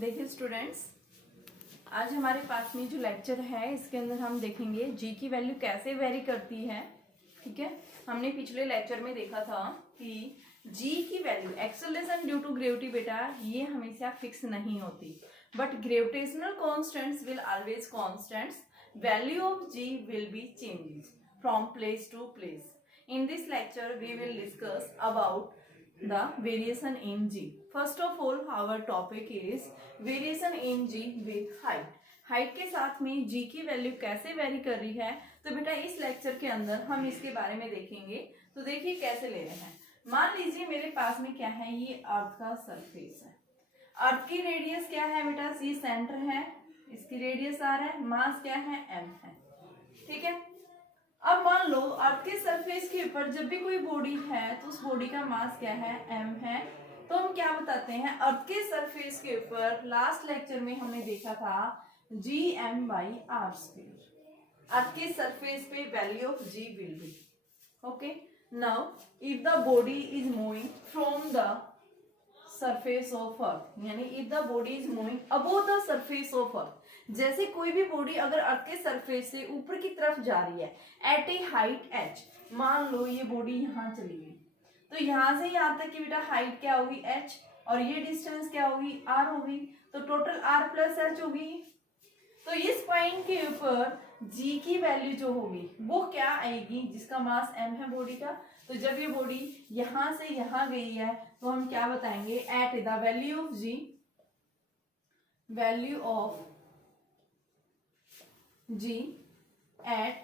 देखिए स्टूडेंट्स, आज हमारे पास में जो लेक्चर है इसके अंदर हम देखेंगे जी की वैल्यू कैसे वेरी करती है। ठीक है, हमने पिछले लेक्चर में देखा था कि जी की value acceleration due to gravity बेटा ये हमेशा फिक्स नहीं होती, but gravitational constants will always constants. Value of g will B changes from place to place. In this lecture, we will discuss about the variation in G. First of all, our topic is variation in G with height. Height के साथ में G की value कैसे very कर रही है, तो बेटा इस लेक्चर के अंदर हम इसके बारे में देखेंगे। तो देखिए कैसे ले रहे हैं। मान लीजिए मेरे पास में क्या है, ये अर्थ का सरफेस है। अर्थ की रेडियस क्या है बेटा, ये सेंटर है, इसकी रेडियस आर है, मास क्या है, m है। ठीक है, अब मान लो अर्थ के सरफेस के ऊपर जब भी कोई बॉडी है तो उस बॉडी का मास क्या है, m है। तो हम क्या बताते हैं, अर्थ के सरफेस के ऊपर लास्ट लेक्चर में हमने देखा था gm/r²। अर्थ के सरफेस पे value of g will be okay. Now if the body is moving from the surface of earth, यानी if the body is moving above the surface of earth, जैसे कोई भी बॉडी अगर अर्थ के सरफेस से ऊपर की तरफ जा रही है एट ए हाइट h, मान लो ये बॉडी यहाँ चली गई, तो यहाँ से यहाँ तक की बेटा हाइट क्या होगी, h, और ये डिस्टेंस क्या होगी, r होगी, तो टोटल r प्लस h होगी। तो इस पॉइंट के ऊपर g की वैल्यू जो होगी वो क्या आएगी, जिसका मास m है बॉडी का। तो जब ये बॉडी यहाँ से यहाँ गई है तो हम क्या बताएंगे, at the value of g, value of g at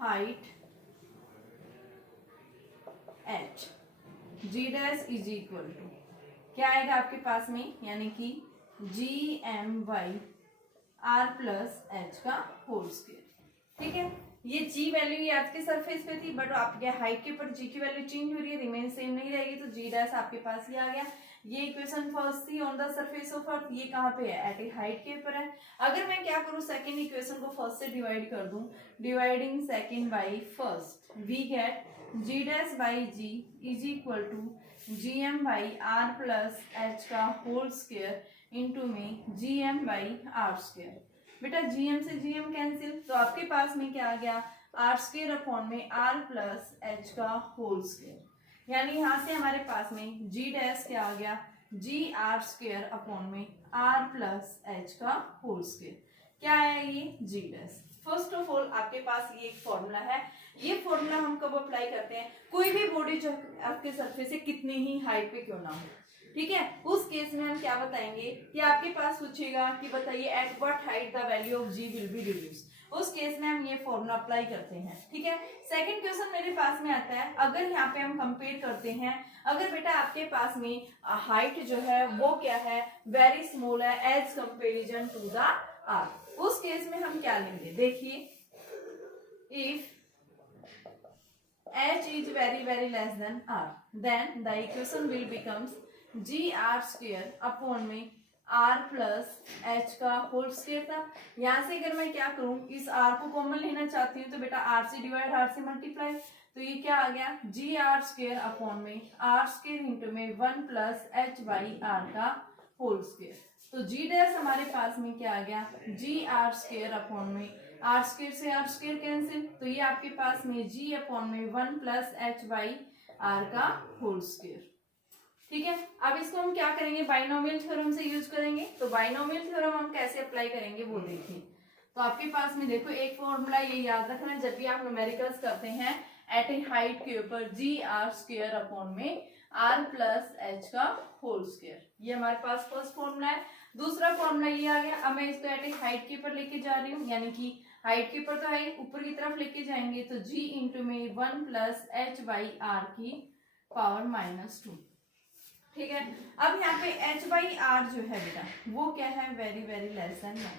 height h, g dash is equal to क्या आएगा आपके पास में, यानी कि gm/r प्लस h का होल स्क्वायर। ठीक है, ये g वैल्यू ये अर्थ के सरफेस पे थी, बट आपके हाइट के ऊपर g की वैल्यू चेंज हो रही है, रिमेन सेम नहीं रहेगी, तो g डैश आपके पास ही आ गया। ये इक्वेशन फर्स्ट थी ऑन द सरफेस ऑफ अर्थ, ये कहाँ पे है, एट ए हाइट के ऊपर है। अगर मैं क्या करूँ, सेकंड इक्वेशन को फर्स्ट से डिवाइड कर दूं, dividing second by first, we get g dash by g is equal to gm/r plus h का होल स्क्वायर इंटू में gm/r²। बेटा gm से gm कैंसिल, तो आपके पास में क्या आ गया, r² अपॉन में r प्लस h का होल स्क्वायर, यानी यहाँ से हमारे पास में g डैश क्या आ गया, gr² अपॉन में r प्लस h का होल स्क्वायर। क्या है ये, g dash. First of all आपके पास ये एक फॉर्मूला है, ये फॉर्मूला हम कब अप्लाई करते हैं, कोई भी बॉडी जो आपके सरफेस से कितनी ही हाइट पे क्यों ना हो। ठीक है, उस केस में हम क्या बताएंगे कि आपके पास पूछेगा कि बताइए eight what height the value of g will be reduce, उस केस में हम ये फॉर्मूला अप्लाई करते हैं। ठीक है, सेकंड क्वेश्चन मेरे पास में आता है, अगर यहाँ पे हम कंपेयर करते हैं, अगर बेटा आपके पास में हाइट जो है वो क्या है, वेरी स्मॉल है as comparison to the earth, उस केस में हम क्या लेंगे, देखिए if h is very very less than r, then the equation will becomes gr² upon में r प्लस h का होल स्क्वायर था। यहाँ से अगर मैं क्या करूं, इस r को कॉमन लेना चाहती हूँ, तो बेटा r से डिवाइड r से मल्टीप्लाई, तो ये क्या आ गया, gr² अपॉन में r² इंटू में 1 प्लस h/r का होल स्क्वायर। तो g डैश हमारे पास में क्या आ गया, gr² अपॉन में r² से r² कैंसिल, तो ये आपके पास में g अपॉन में 1 प्लस h/r का होल स्क्वायर। ठीक है, अब इसको हम क्या करेंगे, बाइनोमियल थ्योरम से यूज करेंगे। तो बाइनोमियल थ्योरम हम कैसे अप्लाई करेंगे वो देखिए। तो आपके पास में देखो एक फॉर्मूला ये याद रखना, जब भी आप न्यूमेरिकल्स करते हैं एट ए हाइट के ऊपर gr² अपॉन में r प्लस h का होल स्क्वायर, ये हमारे पास फर्स्ट फॉर्मूला है। दूसरा फॉर्मूला ये आ गया, अब मैं इसको एट ए हाइट के ऊपर लेके जा रही हूँ, यानी कि हाइट के ऊपर तो है, ऊपर की तरफ लेके जाएंगे, तो g इंटू में 1 प्लस h/r की पावर -2। ठीक है, अब यहाँ पे h/r जो है बेटा वो क्या है, वेरी वेरी लेस देन 1।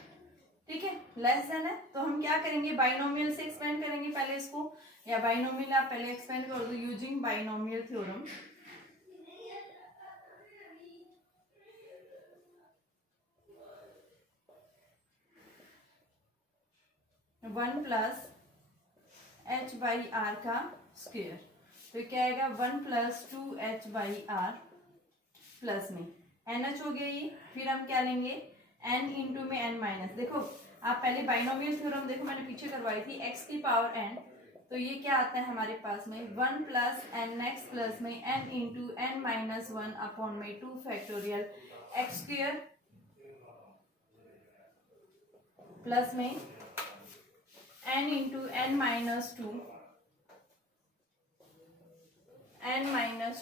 ठीक है, लेस देन है, तो हम क्या करेंगे, बाइनोमियल से एक्सपेंड करेंगे पहले इसको, या बाइनोमियल आप पहले एक्सपेंड कर दो using binomial theorem. One plus h/r का स्क्वायर, तो क्या आएगा 1 प्लस 2h/r प्लस में NH हो गया ये, फिर हम क्या लेंगे n इंटू में n माइनस, देखो आप पहले बाइनोमियल थ्योरम देखो मैंने पीछे करवाई थी, x की पावर n, तो ये क्या आता है हमारे पास में 1 प्लस एन एक्स प्लस में n into n minus 1 upon में 2 फैक्टोरियल एक्स स्क्वायर प्लस में n into n minus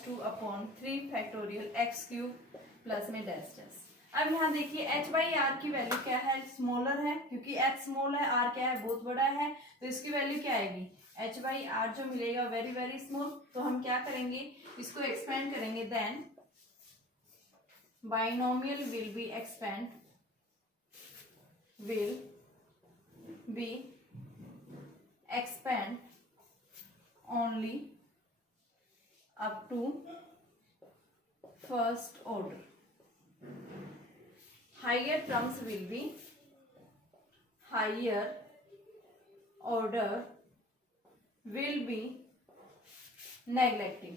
2 upon 3 factorial x cube plus में डैश डैश। अब यहाँ देखिए h बाई आर की वैल्यू क्या है, स्मॉलर है, क्योंकि h स्मॉल है, r क्या है बहुत बड़ा है, तो इसकी वैल्यू क्या आएगी h बाई आर जो मिलेगा वेरी वेरी स्मॉल। तो हम क्या करेंगे, इसको एक्सपेंड करेंगे, then binomial will be expand only up to first order, higher terms will be higher order will be neglecting।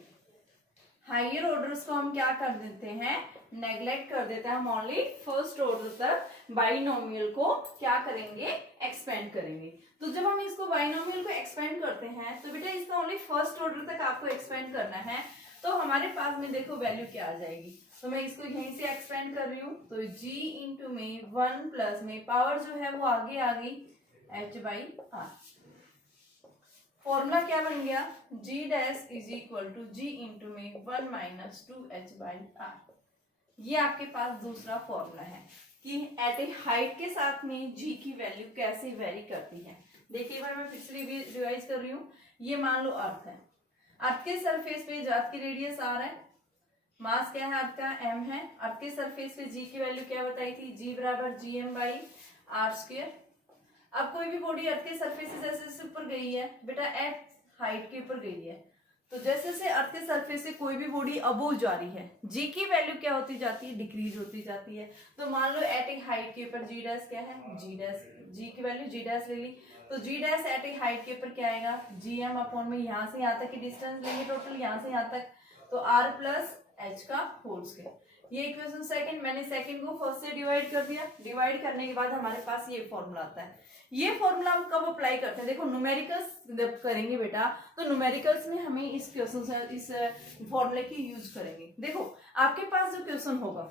Higher orders को हम क्या कर देते हैं, नेग्लेक्ट कर देते हैं, हम ओनली फर्स्ट ऑर्डर तक बाइनोमियल को क्या करेंगे, एक्सपेंड करेंगे। तो जब हम इसको बाइनोमियल को एक्सपेंड करते हैं तो बेटा इसका ओनली फर्स्ट ऑर्डर तक आपको एक्सपेंड करना है, तो हमारे पास में देखो वैल्यू क्या आ जाएगी, तो मैं इसको यहीं से एक्सपेंड कर रही हूँ, तो g इंटू में 1 प्लस में पावर जो है वो आगे आ गई h बाई आर। फॉर्मूला क्या बन गया, g dash is equal to g into में 1 माइनस 2h बाई आर। ये आपके पास दूसरा फॉर्मूला है कि एट ए हाइट के साथ में g की वैल्यू कैसे वेरी करती है। देखिए बार मैं फिर से रिवाइज कर रही हूँ, ये मान लो अर्थ है, अर्थ के सरफेस पे अर्थ की रेडियस r है, मास क्या है अर्थ का m है, अर्थ के सरफेस पे g की वैल्यू क्या बताई थी, g बराबर gm बाई आर स्क्वायर। अब कोई भी बॉडी अर्थ के सरफेस से जैसे जैसे ऊपर गई है बेटा एट हाइट के ऊपर गई है, तो जैसे जैसे अर्थ के सरफेस से कोई भी बॉडी अबोव जा रही है g की वैल्यू क्या होती जाती है, डिक्रीज होती जाती है। तो मान लो एट ए हाइट के ऊपर g डैश क्या है, g डैश, g की वैल्यू g डैश ले ली, तो g dash at a height के ऊपर क्या आएगा, gm अपॉन में यहाँ से यहाँ तक की डिस्टेंस लेंगे टोटल, यहाँ से यहाँ तक, तो r प्लस h का होल स्क्वायर। ये इक्वेशन सेकंड, मैंने सेकंड को फर्स्ट से डिवाइड कर दिया, डिवाइड करने के बाद हमारे पास ये फॉर्मूला आता है। ये फॉर्मूला हम कब अप्लाई करते हैं, देखो न्यूमेरिकल्स जब करेंगे बेटा, तो न्यूमेरिकल्स में हमें इस क्वेश्चन से इस फॉर्मूले की यूज करेंगे। देखो आपके पास जो क्वेश्चन होगा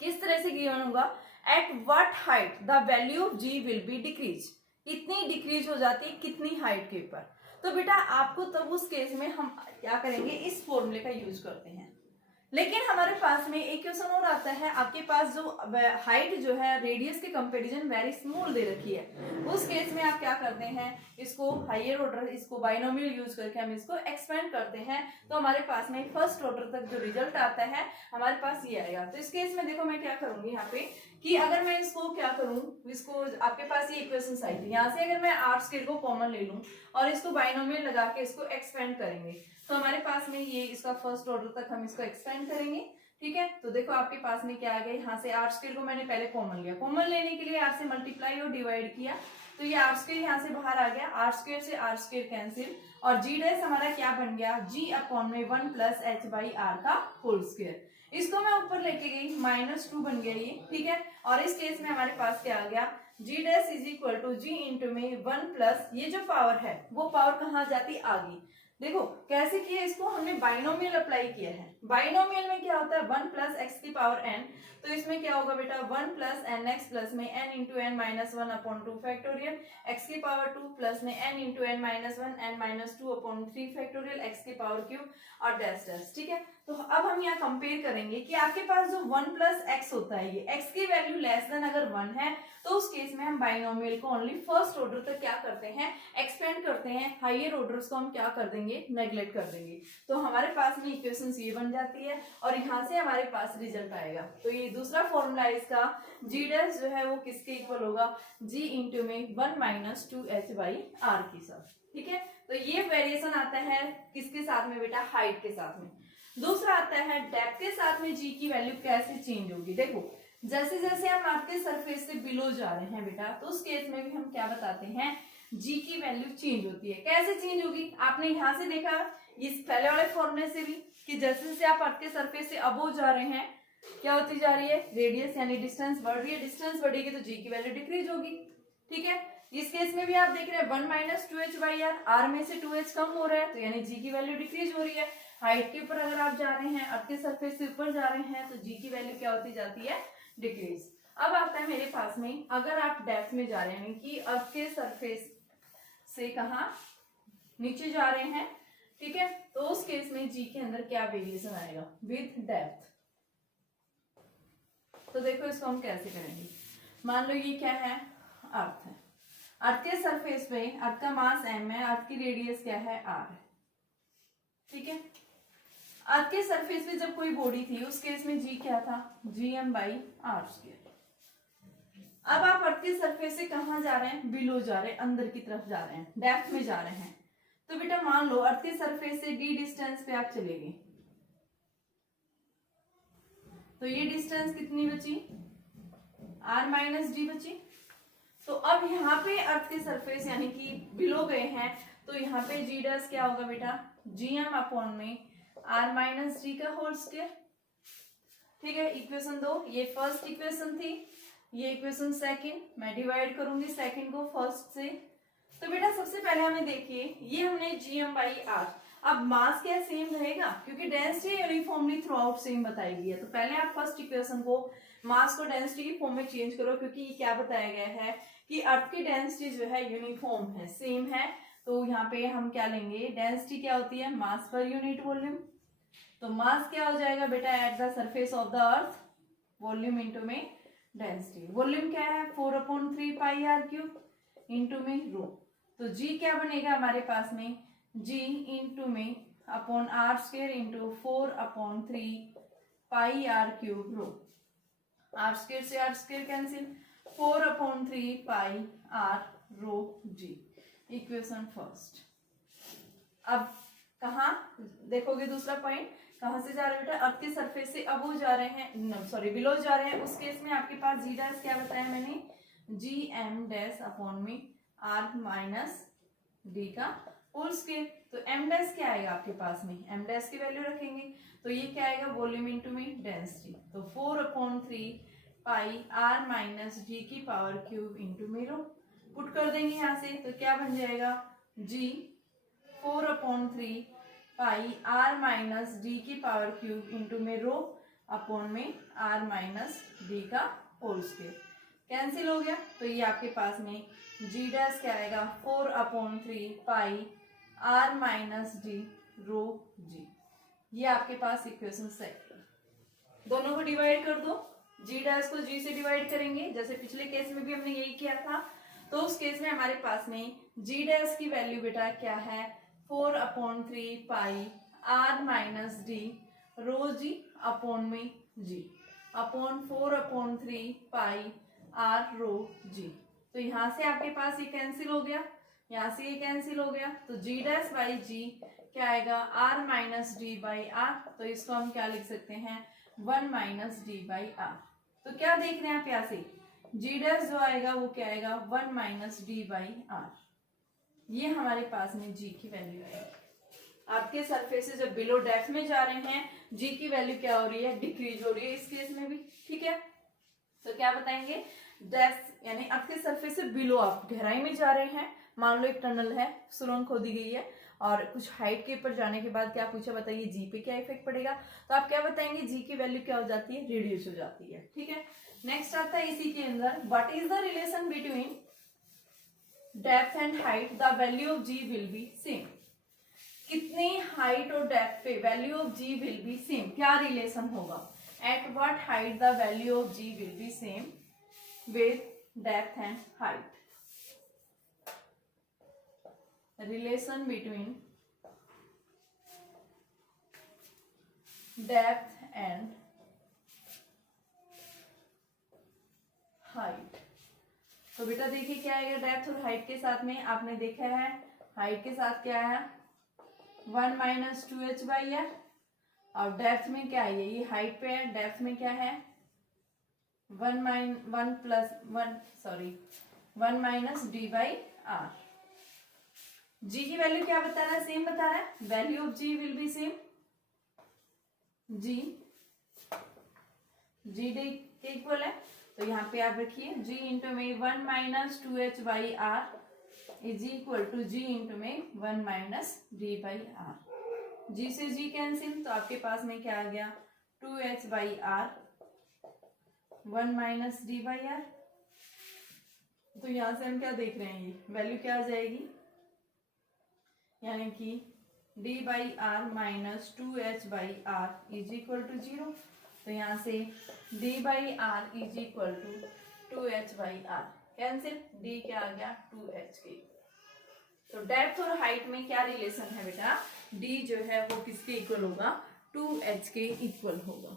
किस तरह से गिवन होगा, at what height the value of g will be decrease, कितनी डिक्रीज हो जाती है कितनी हाइट के ऊपर, तो बेटा आपको तब उस केस में हम क्या करेंगे, इस फॉर्मूले का यूज करते हैं। लेकिन हमारे पास में एक क्वेश्चन और आता है, आपके पास जो हाइट जो है रेडियस के कंपैरिजन वेरी स्मॉल दे रखी है, उस केस में आप क्या करते हैं, इसको हायर ऑर्डर, इसको बाइनोमियल यूज करके हम इसको एक्सपेंड करते हैं, तो हमारे पास में फर्स्ट ऑर्डर तक जो रिजल्ट आता है हमारे पास ये आएगा। तो इस केस में देखो मैं क्या करूंगी यहाँ पे कि अगर मैं इसको क्या करूं, इसको आपके पास ये इक्वेशन आई थी, यहाँ से अगर मैं आर स्क्वायर को कॉमन ले लूं और इसको बाइनोमियल लगा के इसको एक्सपेंड करेंगे, तो हमारे पास में ये इसका फर्स्ट ऑर्डर तक हम इसको एक्सपेंड करेंगे। ठीक है, तो देखो आपके पास में क्या आ गया, यहाँ से आर स्क्वायर को मैंने पहले कॉमन लिया, कॉमन लेने के लिए आर से मल्टीप्लाई और डिवाइड किया, तो ये आर स्क्वायर यहाँ से बाहर आ गया, आर स्क्वायर से आर स्क्वायर कैंसिल, और जी डैश हमारा क्या बन गया, जी अपॉन में 1 प्लस एच बाई आर का होल स्क्वायर। इसको मैं ऊपर लेके गई, -2 बन गया ये। ठीक है, और इस केस में हमारे पास क्या आ गया, g dash is equal to g into में 1 प्लस ये जो पावर है वो पावर कहाँ जाती, आगे। देखो कैसे किया, इसको हमने बाइनोमियल अप्लाई किया है। बाइनोमियल में क्या होता है, 1 प्लस एक्स की पावर n, तो इसमें क्या होगा बेटा 1 प्लस एन एक्स प्लस में n into n minus 1 upon 2 factorial x की पावर 2 प्लस में n into n minus 1 n minus 2 upon 3 factorial x की पावर क्यूब और डैश डैश। ठीक है, तो अब हम यहाँ कंपेयर करेंगे कि आपके पास जो 1 प्लस एक्स होता है, ये x की वैल्यू लेस देन अगर 1 है तो उस केस में हम बाइनोमियल को ओनली फर्स्ट ऑर्डर तक क्या करते हैं, एक्सपेंड करते हैं, हायर ऑर्डर्स को हम क्या कर देंगे, नेग्लेक्ट कर देंगे। तो हमारे पास में इक्वेशन ये बन जाती है और यहाँ से हमारे पास रिजल्ट आएगा। तो ये दूसरा फॉर्मूला है इसका, जी डैश जो है वो किसके इक्वल होगा, जी इंटू में 1 माइनस 2h बाई आर के साथ। ठीक है, तो ये वेरिएशन आता है किसके साथ में बेटा, हाइट के साथ में। दूसरा आता है डेप्थ के साथ में जी की वैल्यू कैसे चेंज होगी। देखो जैसे जैसे हम आपके सरफेस से बिलो जा रहे हैं बेटा, तो उस केस में भी हम क्या बताते हैं, जी की वैल्यू चेंज होती है। कैसे चेंज होगी, आपने यहाँ से देखा इस पहले वाले फॉर्मूले से भी कि जैसे जैसे आप अर्थ के सरफेस से अबोव जा रहे हैं क्या होती जा रही है, रेडियस यानी डिस्टेंस बढ़ रही है, डिस्टेंस बढ़ेगी तो जी की वैल्यू डिक्रीज होगी। ठीक है, इस केस में भी आप देख रहे हैं 1 minus 2h by are, are में से 2h कम हो रहा है तो यानी जी की वैल्यू डिक्रीज हो रही है। हाइट के ऊपर अगर आप जा रहे हैं, अर्थ के सरफेस से ऊपर जा रहे हैं तो जी की वैल्यू क्या होती जाती है, डिक्रीज। अब आता है मेरे पास में, अगर आप डेप्थ में जा रहे हैं कि अर्थ के सरफेस से कहा नीचे जा रहे हैं, ठीक है, तो उस केस में जी के अंदर क्या वेरिएशन आएगा विद डेप्थ। तो देखो इसको हम कैसे करेंगे। मान लो ये क्या है, अर्थ है, अर्थ के सरफेस पे अर्थ का मास m है, अर्थ की रेडियस क्या है r है। ठीक है, अर्थ के सरफेस पे जब कोई बॉडी थी उस केस में g क्या था, gm बाई आर स्क्वायर। अब आप अर्थ के सरफेस से कहां जा रहे हैं, बिलो जा रहे हैं, अंदर की तरफ जा रहे हैं, डेप्थ में जा रहे हैं। तो बेटा मान लो अर्थ के सरफेस से d डिस्टेंस पे आप चले गए, तो ये डिस्टेंस कितनी बची, r माइनस डी बची। तो अब यहाँ पे अर्थ के सरफेस यानी कि बिलो गए हैं तो यहाँ पे जी डैश क्या होगा बेटा, gm अपॉन में r माइनस डी का होल स्क्वायर। ठीक है, इक्वेशन 2, ये फर्स्ट इक्वेशन थी, ये इक्वेशन सेकंड, मैं डिवाइड करूंगी सेकंड को फर्स्ट से। तो बेटा सबसे पहले हमें देखिए, ये हमने gm बाई r, अब मास क्या सेम रहेगा क्योंकि density uniformly through out same बताई गई है। तो पहले आप फर्स्ट इक्वेशन को मास को डेंसिटी की फॉर्म में चेंज करो, क्योंकि ये क्या बताया गया है कि अर्थ की डेंसिटी जो है यूनिफॉर्म है, सेम है। तो यहाँ पे हम क्या लेंगे, डेंसिटी क्या होती है, मास पर यूनिट वॉल्यूम। तो मास क्या हो जाएगा बेटा, at the surface of the earth, volume into में डेंसिटी। वॉल्यूम क्या है 4/3 पाई आर क्यूब इंटू में रो। तो जी क्या बनेगा हमारे पास में, जी इंटू में upon r square into 4/3 pi r cube rho. R square से r square cancel, 4/3 pi r rho g, equation first. अब कहा देखोगे दूसरा पॉइंट, कहां से जा रहे हैं बेटा, अर्थ के सरफेस से अब वो जा रहे हैं, सॉरी बिलो जा रहे हैं। उस केस में आपके पास जी डैश क्या बताया मैंने, जी एम डैश अपॉन में आर माइनस डी का होल स्क्वायर। तो एम डैश क्या आएगा आपके पास में, एम डैश की वैल्यू रखेंगे तो ये क्या आएगा, वॉल्यूम इंटू में डेंसिटी। तो 4/3 पाई आर माइनस डी की पावर क्यूब इंटू में रो। पुट कर देंगे यहाँ से तो क्या बन जाएगा, जी 4/3 पाई आर माइनस डी की पावर क्यूब इंटू में रो अपॉन में आर माइनस डी का होल स्क्वायर। कैंसिल हो गया तो ये आपके पास में जी डैश क्या आएगा, 4/3 pi r minus d rho जी। ये आपके पास इक्वेशन सेकंड। दोनों को डिवाइड कर दो, जी डैश को जी से डिवाइड करेंगे, जैसे पिछले केस में भी हमने यही किया था। तो उस केस में हमारे पास में जी डैश की वैल्यू बेटा क्या है, 4/3 pi r minus d rho g upon में g upon 4/3 pi r rho जी। तो यहाँ से आपके पास ये कैंसिल हो गया, यहाँ से ये कैंसिल हो गया, तो जी डैश बाई जी क्या आएगा, r minus d by r. तो इसको हम क्या लिख सकते हैं, 1 माइनस डी बाई आर। तो क्या देख रहे हैं आप यहाँ से, जी डैश जो आएगा वो क्या आएगा, 1 माइनस डी बाई आर। ये हमारे पास में जी की वैल्यू आएगी। आपके सरफेस से जब बिलो डेप्थ में जा रहे हैं जी की वैल्यू क्या हो रही है, डिक्रीज हो रही है इस केस में भी। ठीक है, तो क्या बताएंगे, डेप्थ यानी अर्थ के सरफेस से बिलो आप गहराई में जा रहे हैं, मान लो एक टनल है, सुरंग खोदी गई है और कुछ हाइट के ऊपर जाने के बाद क्या पूछा, बताइए जी पे क्या इफेक्ट पड़ेगा। तो आप क्या बताएंगे, जी की वैल्यू क्या हो जाती है, रिड्यूस हो जाती है। ठीक है, नेक्स्ट आता है इसी के अंदर, what is the relation between depth and height, the value of g will be same. कितनी हाइट और डेप्थ पे value of g will be same, क्या रिलेशन होगा, at what height the value of g will be same with depth and height. Relation between depth and height. तो बेटा देखिए क्या आएगा, डेप्थ और हाइट के साथ में आपने देखा है, हाइट के साथ क्या है 1 माइनस 2h बाई आर, और डेप्थ में क्या है, ये हाइट पे है, डेप्थ में क्या है 1 माइनस डी बाई आर। जी की वैल्यू क्या बता रहा है, सेम बता रहा है, value of g will be same, g g d के इक्वल है, तो यहाँ पे आप रखिए जी इंटू में 1 minus 2h/r is equal to g into में 1 माइनस d/r। जी से जी कैंसिल, तो आपके पास में क्या आ गया 2h/r 1 माइनस d/r। तो यहां से हम क्या देख रहे हैं, ये वैल्यू क्या आ जाएगी, यानी कि d/r minus 2h/r is equal to 0। तो यहाँ से d/r is equal to 2h/r cancel, d क्या आ गया 2h के। तो डेप्थ और हाइट में क्या रिलेशन है बेटा, d जो है वो किसके इक्वल होगा 2h के इक्वल होगा।